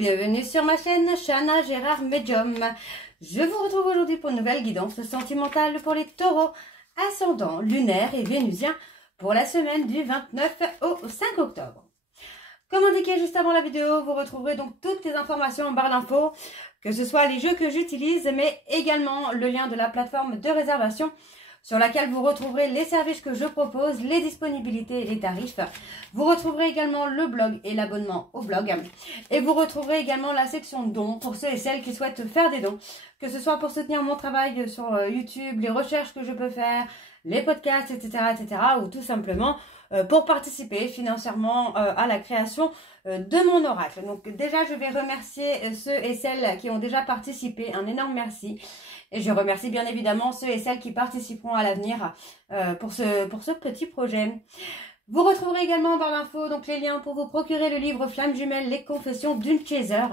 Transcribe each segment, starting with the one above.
bienvenue sur ma chaîne Chana Gérard Medium. Je vous retrouve aujourd'hui pour une nouvelle guidance sentimentale pour les taureaux, ascendant, lunaire et vénusien pour la semaine du 29 au 5 octobre. Comme indiqué juste avant la vidéo, vous retrouverez donc toutes les informations en barre d'infos, que ce soit les jeux que j'utilise, mais également le lien de la plateforme de réservation sur laquelle vous retrouverez les services que je propose, les disponibilités et les tarifs. Vous retrouverez également le blog et l'abonnement au blog. Et vous retrouverez également la section dons pour ceux et celles qui souhaitent faire des dons, que ce soit pour soutenir mon travail sur YouTube, les recherches que je peux faire, les podcasts, etc., ou tout simplement pour participer financièrement à la création de mon oracle. Donc déjà, je vais remercier ceux et celles qui ont déjà participé. Un énorme merci. Et je remercie bien évidemment ceux et celles qui participeront à l'avenir pour ce petit projet. Vous retrouverez également en barre d'infos donc les liens pour vous procurer le livre Flamme Jumelle, les confessions d'une chaser,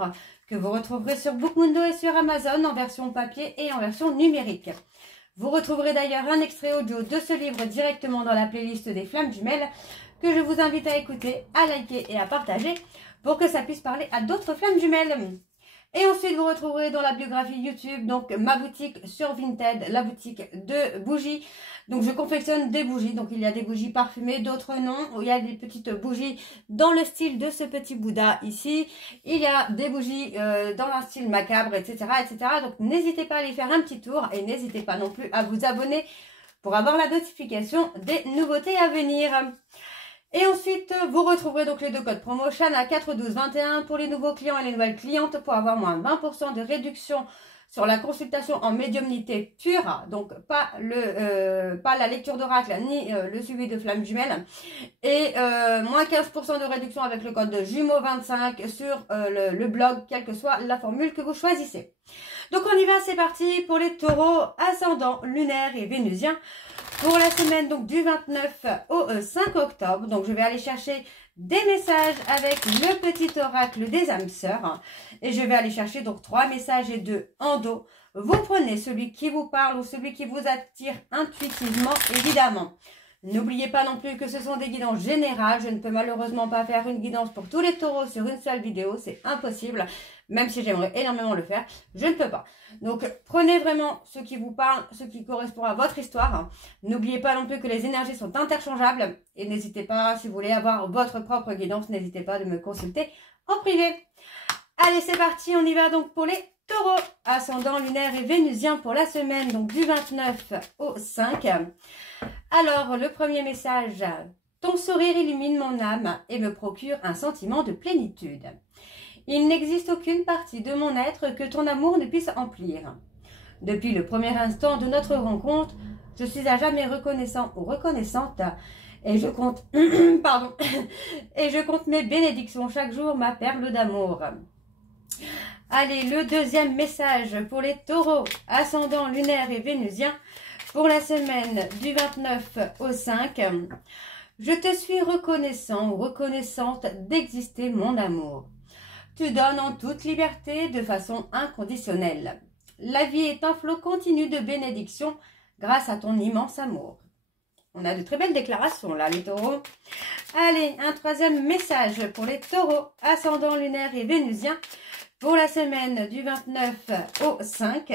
que vous retrouverez sur Bookmundo et sur Amazon en version papier et en version numérique. Vous retrouverez d'ailleurs un extrait audio de ce livre directement dans la playlist des Flammes Jumelles, que je vous invite à écouter, à liker et à partager pour que ça puisse parler à d'autres Flammes Jumelles. Et ensuite, vous retrouverez dans la biographie YouTube donc ma boutique sur Vinted, la boutique de bougies. Donc je confectionne des bougies, donc il y a des bougies parfumées, d'autres non. Il y a des petites bougies dans le style de ce petit Bouddha ici. Il y a des bougies dans un style macabre, etc., Donc n'hésitez pas à aller faire un petit tour et n'hésitez pas non plus à vous abonner pour avoir la notification des nouveautés à venir. Et ensuite, vous retrouverez donc les deux codes promo Chana 41221 pour les nouveaux clients et les nouvelles clientes pour avoir moins 20% de réduction sur la consultation en médiumnité pure, donc pas la lecture d'oracle ni le suivi de flammes jumelles, et moins 15% de réduction avec le code de jumeaux 25 sur le blog, quelle que soit la formule que vous choisissez. Donc on y va, c'est parti pour les taureaux ascendant, lunaire et vénusien pour la semaine donc du 29 au 5 octobre. Donc je vais aller chercher des messages avec le petit oracle des âmes sœurs et je vais aller chercher donc 3 messages et 2 en dos. Vous prenez celui qui vous parle ou celui qui vous attire intuitivement, évidemment. N'oubliez pas non plus que ce sont des guidances générales. Je ne peux malheureusement pas faire une guidance pour tous les taureaux sur une seule vidéo. C'est impossible. Même si j'aimerais énormément le faire, je ne peux pas. Donc, prenez vraiment ce qui vous parle, ce qui correspond à votre histoire. N'oubliez pas non plus que les énergies sont interchangeables. Et n'hésitez pas, si vous voulez avoir votre propre guidance, n'hésitez pas de me consulter en privé. Allez, c'est parti. On y va donc pour les taureaux ascendant, lunaire et vénusien pour la semaine donc du 29 au 5. Alors, le premier message. Ton sourire illumine mon âme et me procure un sentiment de plénitude. Il n'existe aucune partie de mon être que ton amour ne puisse emplir. Depuis le premier instant de notre rencontre, je suis à jamais reconnaissant ou reconnaissante et je compte, et je compte mes bénédictions chaque jour, ma perle d'amour. Allez, le deuxième message pour les taureaux, ascendant, lunaire et vénusien, pour la semaine du 29 au 5. Je te suis reconnaissant ou reconnaissante d'exister, mon amour. Tu donnes en toute liberté de façon inconditionnelle. La vie est un flot continu de bénédictions grâce à ton immense amour. On a de très belles déclarations là, les taureaux. Allez, un troisième message pour les taureaux, ascendant, lunaire et vénusien, pour la semaine du 29 au 5.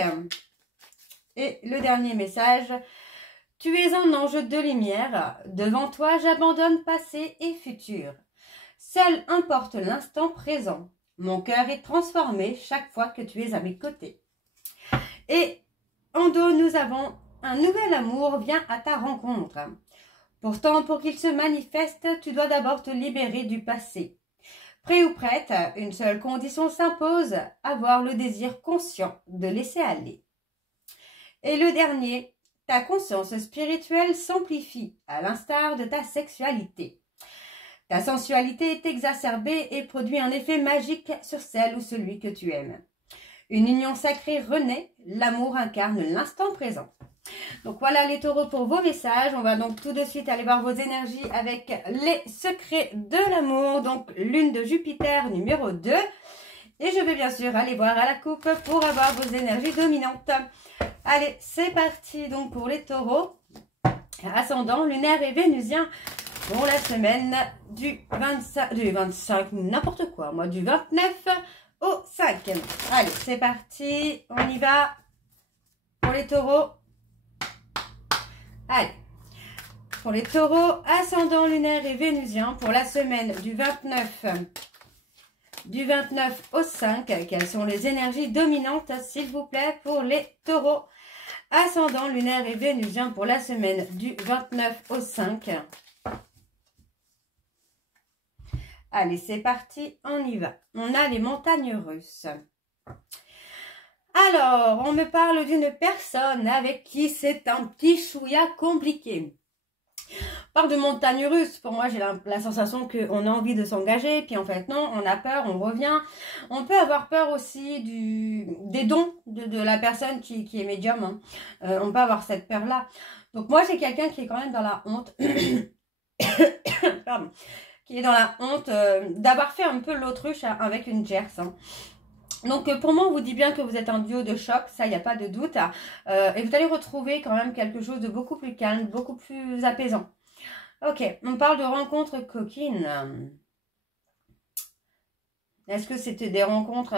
Et le dernier message, tu es un ange de lumière, devant toi j'abandonne passé et futur. Seul importe l'instant présent. Mon cœur est transformé chaque fois que tu es à mes côtés. Et en dos, nous avons un nouvel amour vient à ta rencontre. Pourtant, pour qu'il se manifeste, tu dois d'abord te libérer du passé. Prêt ou prête, une seule condition s'impose, avoir le désir conscient de laisser aller. Et le dernier, ta conscience spirituelle s'amplifie à l'instar de ta sexualité. Ta sensualité est exacerbée et produit un effet magique sur celle ou celui que tu aimes. Une union sacrée renaît, l'amour incarne l'instant présent. Donc voilà les taureaux pour vos messages. On va donc tout de suite aller voir vos énergies avec les secrets de l'amour. Donc lune de Jupiter numéro 2. Et je vais bien sûr aller voir à la coupe pour avoir vos énergies dominantes. Allez, c'est parti donc pour les taureaux, ascendant, lunaire et vénusien. Pour la semaine du 25, n'importe quoi, moi, du 29 au 5. Allez, c'est parti. On y va pour les taureaux. Allez. Pour les taureaux, ascendant lunaire et vénusien, pour la semaine du 29 au 5, quelles sont les énergies dominantes, s'il vous plaît, pour les taureaux, ascendant lunaire et vénusien, pour la semaine du 29 au 5. Allez, c'est parti, on y va. On a les montagnes russes. Alors, on me parle d'une personne avec qui c'est un petit chouïa compliqué. On parle de montagne russe. Pour moi, j'ai la sensation qu'on a envie de s'engager, puis en fait, non, on a peur, on revient. On peut avoir peur aussi des dons de la personne qui est médium. Hein. On peut avoir cette peur-là. Donc, moi, j'ai quelqu'un qui est quand même dans la honte. Pardon. Qui est dans la honte d'avoir fait un peu l'autruche avec une tierce. Hein. Donc, pour moi, on vous dit bien que vous êtes un duo de choc, ça, il n'y a pas de doute. Et vous allez retrouver quand même quelque chose de beaucoup plus calme, beaucoup plus apaisant. Ok, on parle de rencontres coquines. Est-ce que c'était des rencontres,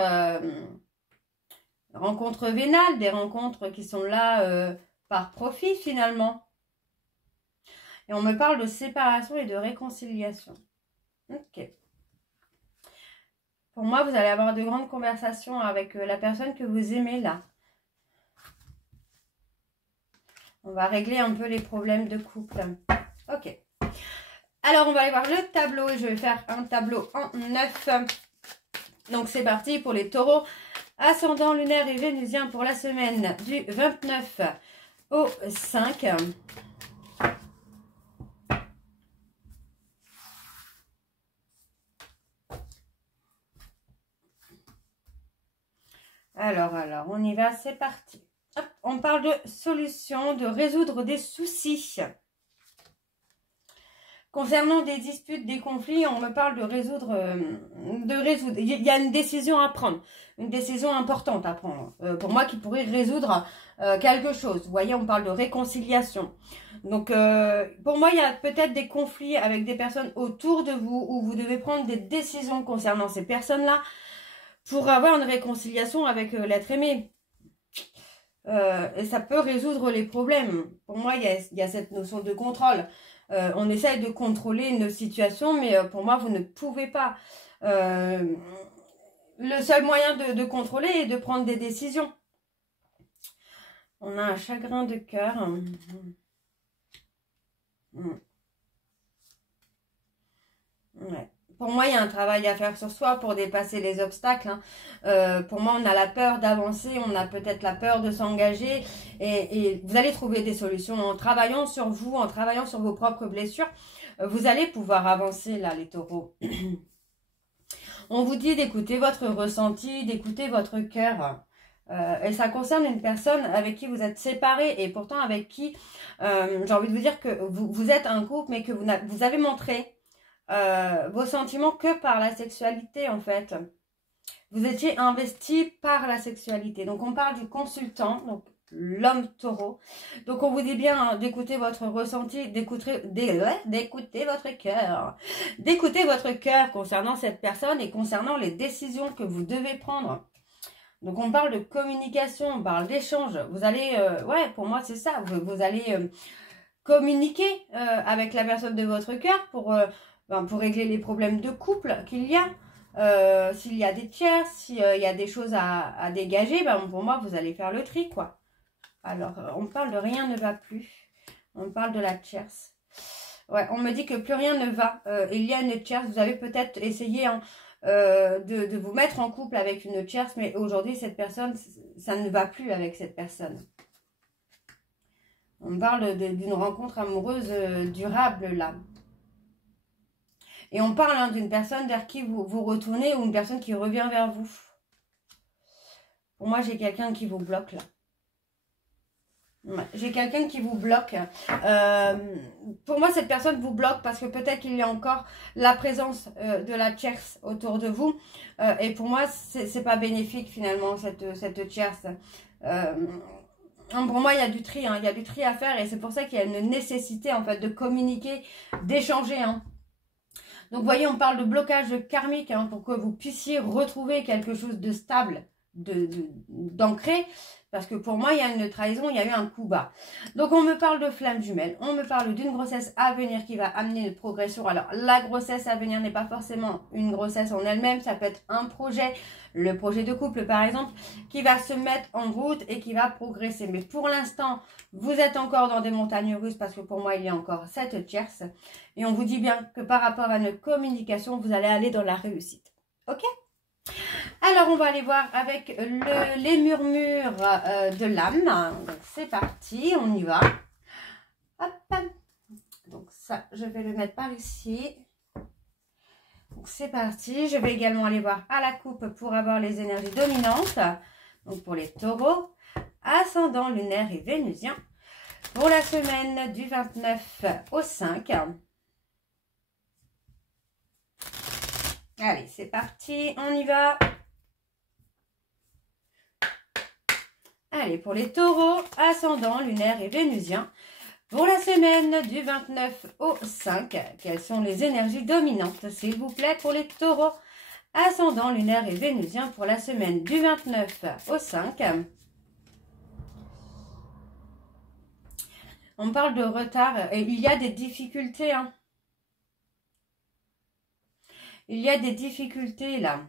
rencontres vénales, des rencontres qui sont là par profit finalement? Et on me parle de séparation et de réconciliation. Ok. Pour moi, vous allez avoir de grandes conversations avec la personne que vous aimez là. On va régler un peu les problèmes de couple. Ok. Alors, on va aller voir le tableau et je vais faire un tableau en 9. Donc, c'est parti pour les taureaux. Ascendant lunaire et vénusien pour la semaine du 29 au 5. Alors, on y va, c'est parti. Hop, on parle de solution, de résoudre des soucis. Concernant des disputes, des conflits, on me parle de résoudre. Il y a une décision à prendre, une décision importante à prendre. Pour moi, qui pourrait résoudre quelque chose. Vous voyez, on parle de réconciliation. Donc, pour moi, il y a peut-être des conflits avec des personnes autour de vous où vous devez prendre des décisions concernant ces personnes-là pour avoir une réconciliation avec l'être aimé. Et ça peut résoudre les problèmes. Pour moi, il y a cette notion de contrôle. On essaye de contrôler une situation, mais pour moi, vous ne pouvez pas. Le seul moyen de contrôler est de prendre des décisions. On a un chagrin de cœur. Ouais. Pour moi, il y a un travail à faire sur soi pour dépasser les obstacles. Hein. Pour moi, on a la peur d'avancer, on a peut-être la peur de s'engager. Et vous allez trouver des solutions en travaillant sur vous, en travaillant sur vos propres blessures. Vous allez pouvoir avancer là, les taureaux. On vous dit d'écouter votre ressenti, d'écouter votre cœur. Et ça concerne une personne avec qui vous êtes séparés et pourtant avec qui, j'ai envie de vous dire que vous êtes un couple, mais que vous avez montré vos sentiments que par la sexualité en fait. Vous étiez investi par la sexualité. Donc on parle du consultant, donc l'homme taureau. Donc on vous dit bien hein, d'écouter votre ressenti, d'écouter votre cœur. D'écouter votre cœur concernant cette personne et concernant les décisions que vous devez prendre. Donc on parle de communication, on parle d'échange. Vous allez, ouais pour moi c'est ça, vous allez communiquer avec la personne de votre cœur pour régler les problèmes de couple qu'il y a. S'il y a des tiers, s'il y a des choses à dégager, pour moi, vous allez faire le tri, quoi. Alors, on parle de rien ne va plus. On parle de la tierce. Ouais, on me dit que plus rien ne va. Il y a une tierce. Vous avez peut-être essayé hein, de vous mettre en couple avec une tierce, mais aujourd'hui, cette personne, ça ne va plus avec cette personne. On parle d'une rencontre amoureuse durable, là. Et on parle hein, d'une personne vers qui vous retournez ou une personne qui revient vers vous. Pour moi, j'ai quelqu'un qui vous bloque là. Ouais, j'ai quelqu'un qui vous bloque. Pour moi, cette personne vous bloque parce que peut-être qu'il y a encore la présence de la tierce autour de vous. Et pour moi, c'est pas bénéfique finalement, cette tierce. Pour moi, il y a du tri. Hein, il y a du tri à faire et c'est pour ça qu'il y a une nécessité en fait de communiquer, d'échanger. Hein. Donc, vous voyez, on parle de blocage karmique hein, pour que vous puissiez retrouver quelque chose de stable, d'ancré. Parce que pour moi, il y a une trahison, il y a eu un coup bas. Donc, on me parle de flamme jumelle. On me parle d'une grossesse à venir qui va amener une progression. Alors, la grossesse à venir n'est pas forcément une grossesse en elle-même. Ça peut être un projet, le projet de couple par exemple, qui va se mettre en route et qui va progresser. Mais pour l'instant, vous êtes encore dans des montagnes russes parce que pour moi, il y a encore cette tierce. Et on vous dit bien que par rapport à notre communication, vous allez aller dans la réussite. Ok ? Alors, on va aller voir avec les murmures de l'âme. Donc, c'est parti, on y va. Hop. Donc, ça, je vais le mettre par ici. Donc, c'est parti. Je vais également aller voir à la coupe pour avoir les énergies dominantes. Donc, pour les taureaux, ascendant, lunaire et vénusien. Pour la semaine du 29 au 5. Allez, c'est parti, on y va. Allez, pour les taureaux, ascendant, lunaire et vénusien, pour la semaine du 29 au 5, quelles sont les énergies dominantes, s'il vous plaît, pour les taureaux, ascendant, lunaire et vénusien, pour la semaine du 29 au 5. On parle de retard, et il y a des difficultés, hein. Il y a des difficultés, là.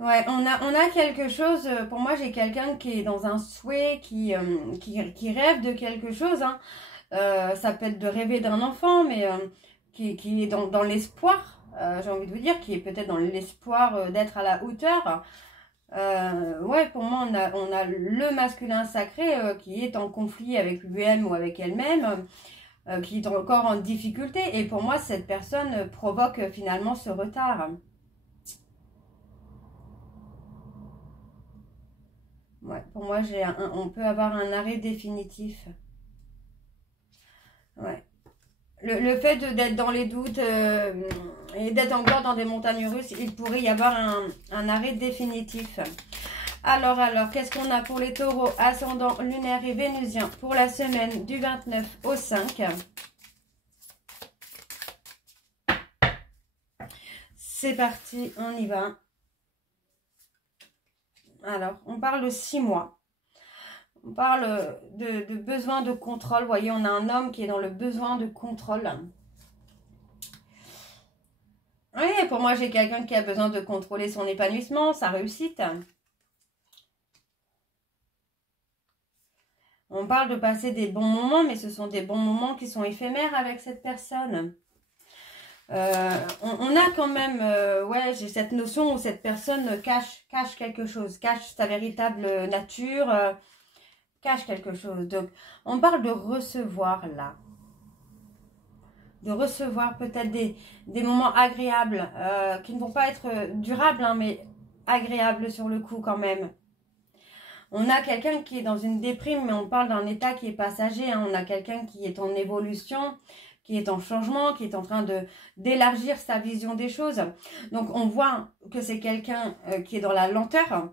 Ouais, on a quelque chose, pour moi j'ai quelqu'un qui est dans un souhait, qui rêve de quelque chose, hein. Ça peut être de rêver d'un enfant, mais qui est dans l'espoir, j'ai envie de vous dire, qui est peut-être dans l'espoir d'être à la hauteur. Ouais, pour moi on a le masculin sacré qui est en conflit avec lui-même ou avec elle-même, qui est encore en difficulté, et pour moi cette personne provoque finalement ce retard. Ouais, pour moi, on peut avoir un arrêt définitif. Ouais. Le fait d'être dans les doutes et d'être encore dans des montagnes russes, il pourrait y avoir un arrêt définitif. Alors, qu'est-ce qu'on a pour les taureaux, ascendant, lunaire et vénusien pour la semaine du 29 au 5? C'est parti, on y va. Alors, on parle de 6 mois. On parle de besoin de contrôle. Vous voyez, on a un homme qui est dans le besoin de contrôle. Oui, pour moi, j'ai quelqu'un qui a besoin de contrôler son épanouissement, sa réussite. On parle de passer des bons moments, mais ce sont des bons moments qui sont éphémères avec cette personne. On a quand même, ouais, j'ai cette notion où cette personne cache quelque chose, cache sa véritable nature, cache quelque chose. Donc, on parle de recevoir là. De recevoir peut-être des moments agréables, qui ne vont pas être durables, hein, mais agréables sur le coup quand même. On a quelqu'un qui est dans une déprime, mais on parle d'un état qui est passager. Hein. On a quelqu'un qui est en évolution, qui est en changement, qui est en train d'élargir sa vision des choses. Donc, on voit que c'est quelqu'un qui est dans la lenteur,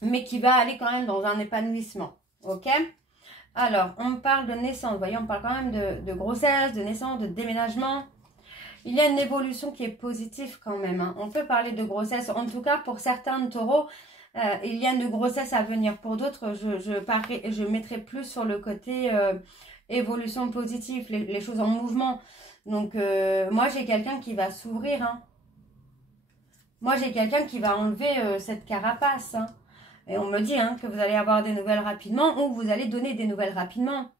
mais qui va aller quand même dans un épanouissement. Ok ? Alors, on parle de naissance. Vous voyez, on parle quand même de grossesse, de naissance, de déménagement. Il y a une évolution qui est positive quand même. Hein. On peut parler de grossesse. En tout cas, pour certains taureaux, il y a une grossesse à venir. Pour d'autres, je mettrai plus sur le côté évolution positive, les choses en mouvement. Donc, moi, j'ai quelqu'un qui va s'ouvrir. Hein. Moi, j'ai quelqu'un qui va enlever cette carapace. Hein. Et on me dit hein, que vous allez avoir des nouvelles rapidement ou vous allez donner des nouvelles rapidement.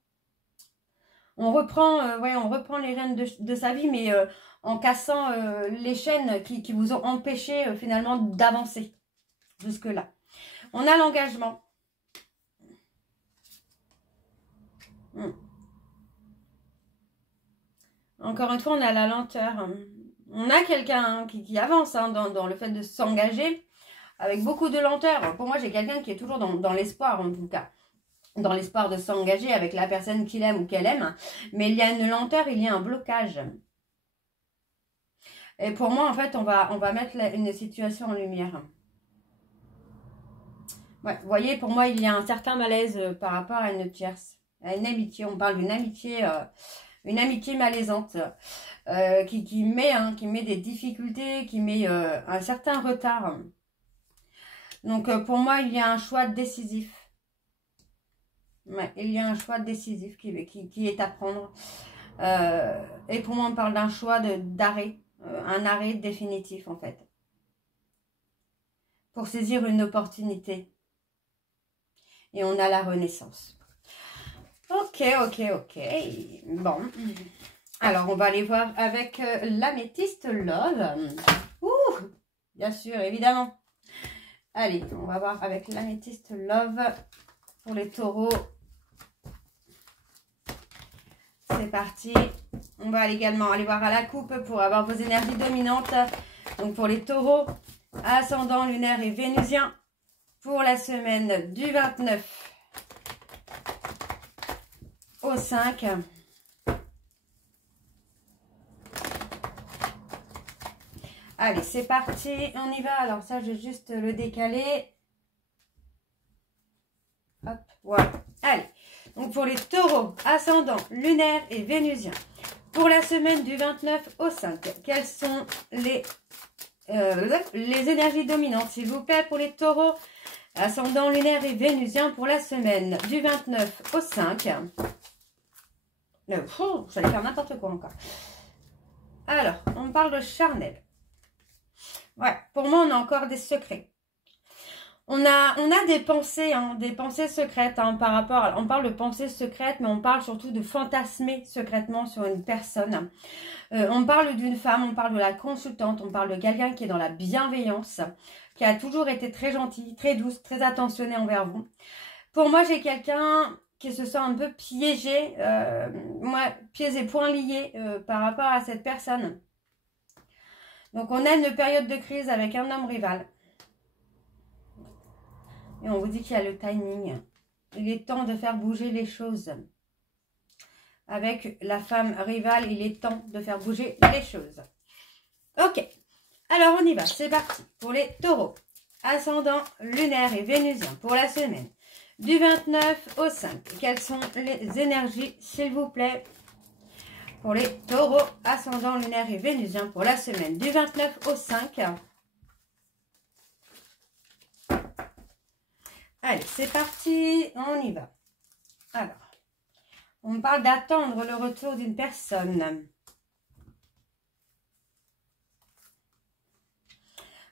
On reprend, ouais, on reprend les rênes de sa vie, mais en cassant les chaînes qui vous ont empêché finalement d'avancer jusque-là. On a l'engagement. Encore une fois, on a la lenteur. On a quelqu'un qui avance hein, dans le fait de s'engager avec beaucoup de lenteur. Pour moi, j'ai quelqu'un qui est toujours dans l'espoir, en tout cas. Dans l'espoir de s'engager avec la personne qu'il aime ou qu'elle aime. Mais il y a une lenteur, il y a un blocage. Et pour moi, en fait, on va mettre une situation en lumière. Ouais, vous voyez, pour moi, il y a un certain malaise par rapport à une tierce. Une amitié, on parle d'une amitié malaisante qui met des difficultés, qui met un certain retard. Donc pour moi, il y a un choix décisif. Ouais, il y a un choix décisif qui est à prendre. Et pour moi, on parle d'un choix d'arrêt, un arrêt définitif en fait. Pour saisir une opportunité. Et on a la renaissance. Ok. Bon. Alors, on va aller voir avec l'améthyste Love. Ouh, bien sûr, évidemment. Allez, on va voir avec l'améthyste Love pour les taureaux. C'est parti. On va également aller voir à la coupe pour avoir vos énergies dominantes. Donc, pour les taureaux, ascendant lunaire et vénusien, pour la semaine du 29 au 5. Allez, c'est parti, on y va. Alors ça, je vais juste le décaler. Hop, voilà. Allez, donc pour les taureaux, ascendant lunaire et vénusien, pour la semaine du 29 au 5, quelles sont les énergies dominantes, s'il vous plaît, pour les taureaux, ascendant lunaire et vénusien, pour la semaine du 29 au 5. J'allais faire n'importe quoi encore. Alors, on parle de charnel. Ouais, pour moi, on a encore des secrets. On a des pensées, des pensées secrètes par rapport... On parle de pensées secrètes, mais on parle surtout de fantasmer secrètement sur une personne. On parle d'une femme, on parle de la consultante, on parle de quelqu'un qui est dans la bienveillance, qui a toujours été très gentille, très douce, très attentionnée envers vous. Pour moi, j'ai quelqu'un qui se sent un peu piégé, pieds et poings liés par rapport à cette personne. Donc, on a une période de crise avec un homme rival. Et on vous dit qu'il y a le timing. Il est temps de faire bouger les choses. Avec la femme rivale, il est temps de faire bouger les choses. Ok. Alors, on y va. C'est parti. Pour les taureaux. Ascendant lunaire et vénusien. Pour la semaine du 29 au 5. Quelles sont les énergies, s'il vous plaît? Pour les taureaux, ascendant lunaire et vénusien. Pour la semaine du 29 au 5. Allez, c'est parti, on y va. Alors, on parle d'attendre le retour d'une personne.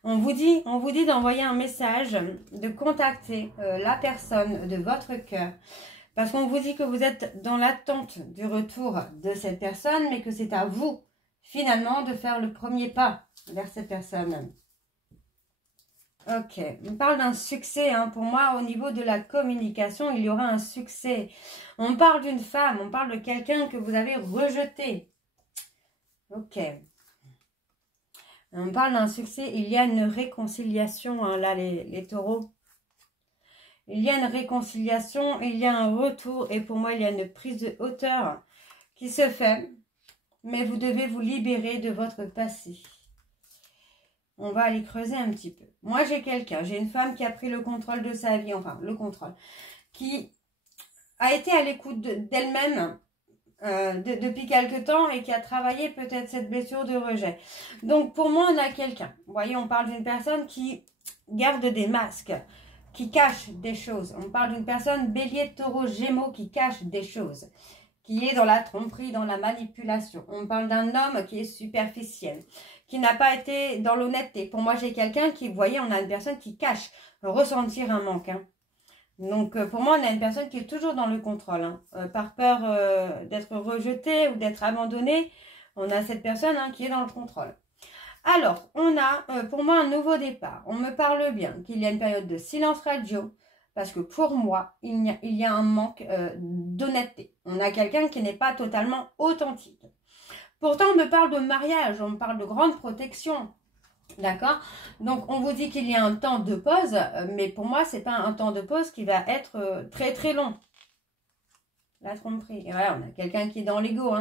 On vous dit d'envoyer un message, de contacter la personne de votre cœur. Parce qu'on vous dit que vous êtes dans l'attente du retour de cette personne, mais que c'est à vous, finalement, de faire le premier pas vers cette personne. Ok, on parle d'un succès, pour moi, au niveau de la communication, il y aura un succès. On parle d'une femme, on parle de quelqu'un que vous avez rejeté. Ok. On parle d'un succès, il y a une réconciliation, là, les taureaux. Il y a une réconciliation, il y a un retour, et pour moi, il y a une prise de hauteur qui se fait. Mais vous devez vous libérer de votre passé. On va aller creuser un petit peu. Moi, j'ai une femme qui a pris le contrôle de sa vie, qui a été à l'écoute d'elle-même depuis quelque temps et qui a travaillé peut-être cette blessure de rejet. Donc, pour moi, on a quelqu'un. Vous voyez, on parle d'une personne qui garde des masques, qui cache des choses. On parle d'une personne bélier, taureau, gémeaux qui cache des choses, qui est dans la tromperie, dans la manipulation. On parle d'un homme qui est superficiel, qui n'a pas été dans l'honnêteté. Pour moi, j'ai quelqu'un qui, vous voyez, on a une personne qui cache ressentir un manque. Donc, pour moi, on a une personne qui est toujours dans le contrôle. Par peur d'être rejetée ou d'être abandonnée, on a cette personne qui est dans le contrôle. Alors, on a, pour moi, un nouveau départ. On me parle bien qu'il y a une période de silence radio, parce que pour moi, il y a un manque d'honnêteté. On a quelqu'un qui n'est pas totalement authentique. Pourtant, on me parle de mariage, on me parle de grande protection. D'accord? Donc, on vous dit qu'il y a un temps de pause, mais pour moi, c'est pas un temps de pause qui va être très très long. La tromperie. Et voilà, on a quelqu'un qui est dans l'ego.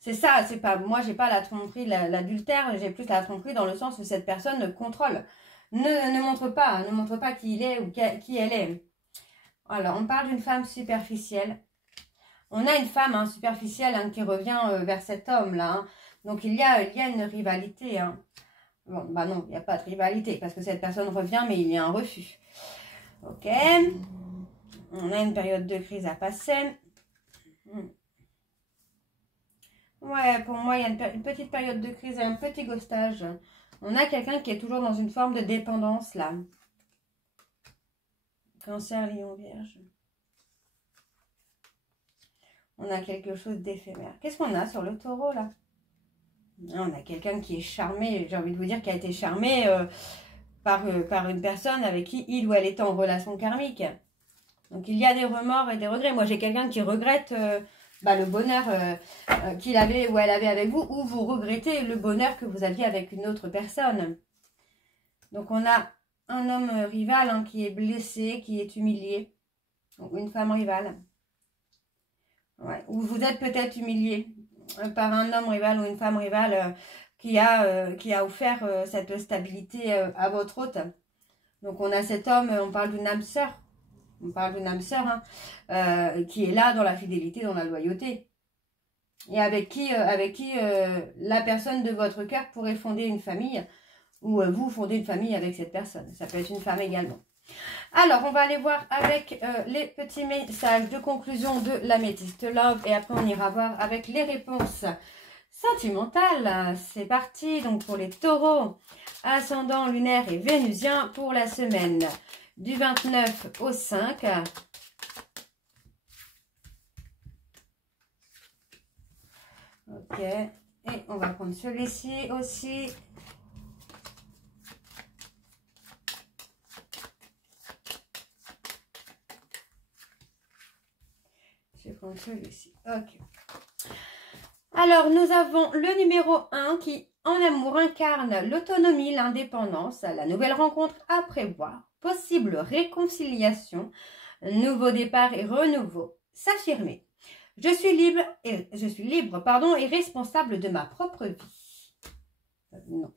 C'est ça, c'est pas... Moi, j'ai pas la tromperie, l'adultère, j'ai plus la tromperie dans le sens où cette personne contrôle. Ne montre pas qui il est ou qui elle est. Alors, on parle d'une femme superficielle. On a une femme hein, superficielle hein, qui revient vers cet homme-là. Hein. Donc, il y a une rivalité. Hein. Bon, bah non, il n'y a pas de rivalité parce que cette personne revient, mais il y a un refus. Ok. On a une période de crise à passer. Ouais, pour moi, il y a une petite période de crise et un petit ghostage. On a quelqu'un qui est toujours dans une forme de dépendance, là. Cancer, Lion, Vierge. On a quelque chose d'éphémère. Qu'est-ce qu'on a sur le taureau, là? On a quelqu'un qui est charmé, j'ai envie de vous dire, qui a été charmé par une personne avec qui il ou elle est en relation karmique. Donc, il y a des remords et des regrets. Moi, j'ai quelqu'un qui regrette le bonheur qu'il avait ou elle avait avec vous, ou vous regrettez le bonheur que vous aviez avec une autre personne. Donc, on a un homme rival hein, qui est blessé, qui est humilié. Donc, une femme rivale. Ouais. Ou vous êtes peut-être humilié par un homme rival ou une femme rivale qui a offert cette stabilité à votre hôte. Donc, on a cet homme, on parle d'une âme sœur. On parle d'une âme sœur hein, qui est là dans la fidélité, dans la loyauté. Et avec qui la personne de votre cœur pourrait fonder une famille ou vous fondez une famille avec cette personne. Ça peut être une femme également. Alors, on va aller voir avec les petits messages de conclusion de l'Améthyste Love. Et après, on ira voir avec les réponses sentimentales. C'est parti. Donc, pour les taureaux, ascendant lunaire et vénusien pour la semaine du 29 au 5. Ok. Et on va prendre celui-ci aussi. Je vais prendre celui-ci. Ok. Alors, nous avons le numéro 1 qui, en amour, incarne l'autonomie, l'indépendance, la nouvelle rencontre à prévoir, possible réconciliation, nouveau départ et renouveau, s'affirmer. Je suis libre et responsable de ma propre vie. Non,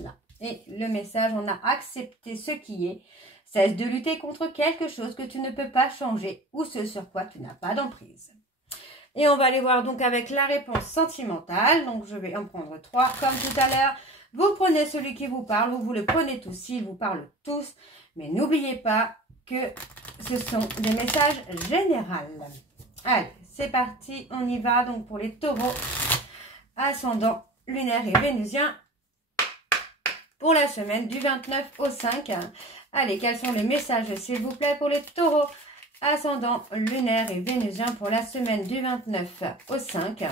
là. Et le message, on a accepté ce qui est. Cesse de lutter contre quelque chose que tu ne peux pas changer ou ce sur quoi tu n'as pas d'emprise. Et on va aller voir donc avec la réponse sentimentale. Donc, je vais en prendre 3 comme tout à l'heure. Vous prenez celui qui vous parle, vous le prenez tous s'ils vous parlent tous. Mais n'oubliez pas que ce sont des messages généraux. Allez, c'est parti, on y va. Donc, pour les taureaux, ascendant, lunaire et vénusien, pour la semaine du 29 au 5. Allez, quels sont les messages, s'il vous plaît, pour les taureaux? Ascendant lunaire et vénusien pour la semaine du 29 au 5.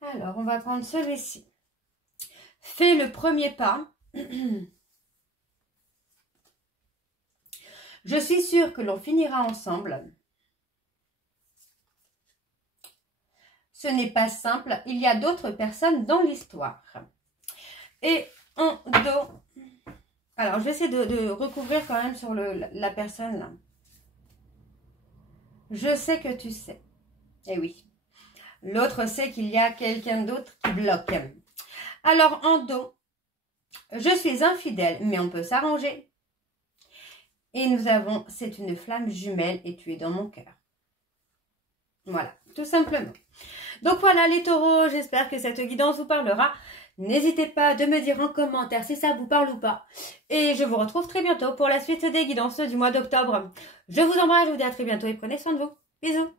Alors, on va prendre celui-ci. Fais le premier pas. Je suis sûre que l'on finira ensemble. Ce n'est pas simple. Il y a d'autres personnes dans l'histoire. Et en dos... Alors, je vais essayer de recouvrir quand même sur la personne là. Je sais que tu sais. Eh oui. L'autre sait qu'il y a quelqu'un d'autre qui bloque. Alors, en dos, je suis infidèle, mais on peut s'arranger. Et nous avons, c'est une flamme jumelle et tu es dans mon cœur. Voilà, tout simplement. Donc voilà les taureaux, j'espère que cette guidance vous parlera. N'hésitez pas de me dire en commentaire si ça vous parle ou pas. Et je vous retrouve très bientôt pour la suite des guidances du mois d'octobre. Je vous embrasse, je vous dis à très bientôt et prenez soin de vous. Bisous.